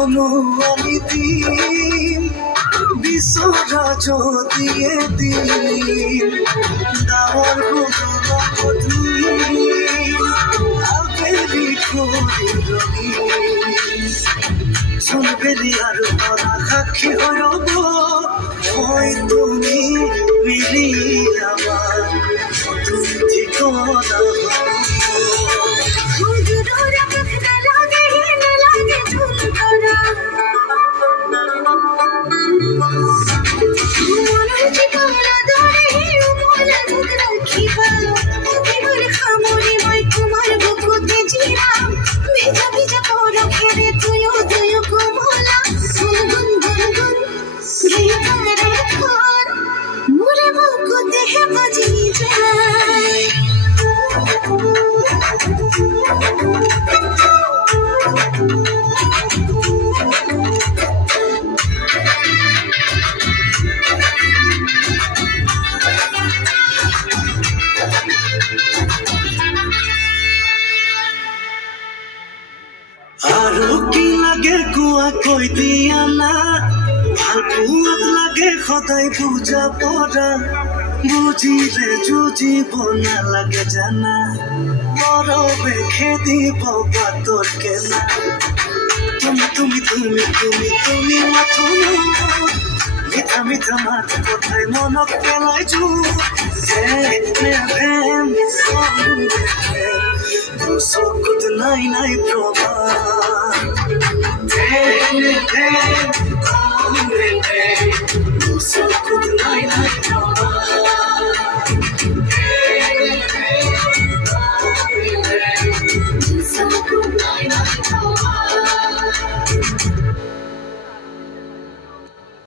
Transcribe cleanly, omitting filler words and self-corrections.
অনুয়ানি দিন বিচৰা যদি এদিন ডাৱৰ বগলা পদূলি আবেলি কৰি ৰঙিন চুলবেলি আৰু তৰা সাক্ষী হৈ ৰ'ব মই তুমি মিলি আমাৰ নতুন ঠিকনা আৰু কি লাগে কোৱা কৈ দিয়া না ভাল পোৱাত লাগে সদায় বুজা পৰা বুজিলে যুঁজিব নালাগে জানা মৰমে খেদিব বাটৰ কেনা তুমি তুমি তুমি তুমি তুমি মাথো মিঠা মিঠা মাত কথাই মনত পেলাই চকুত নাই নাই প্ৰমাণ চকুত নাই নাই প্ৰমাণ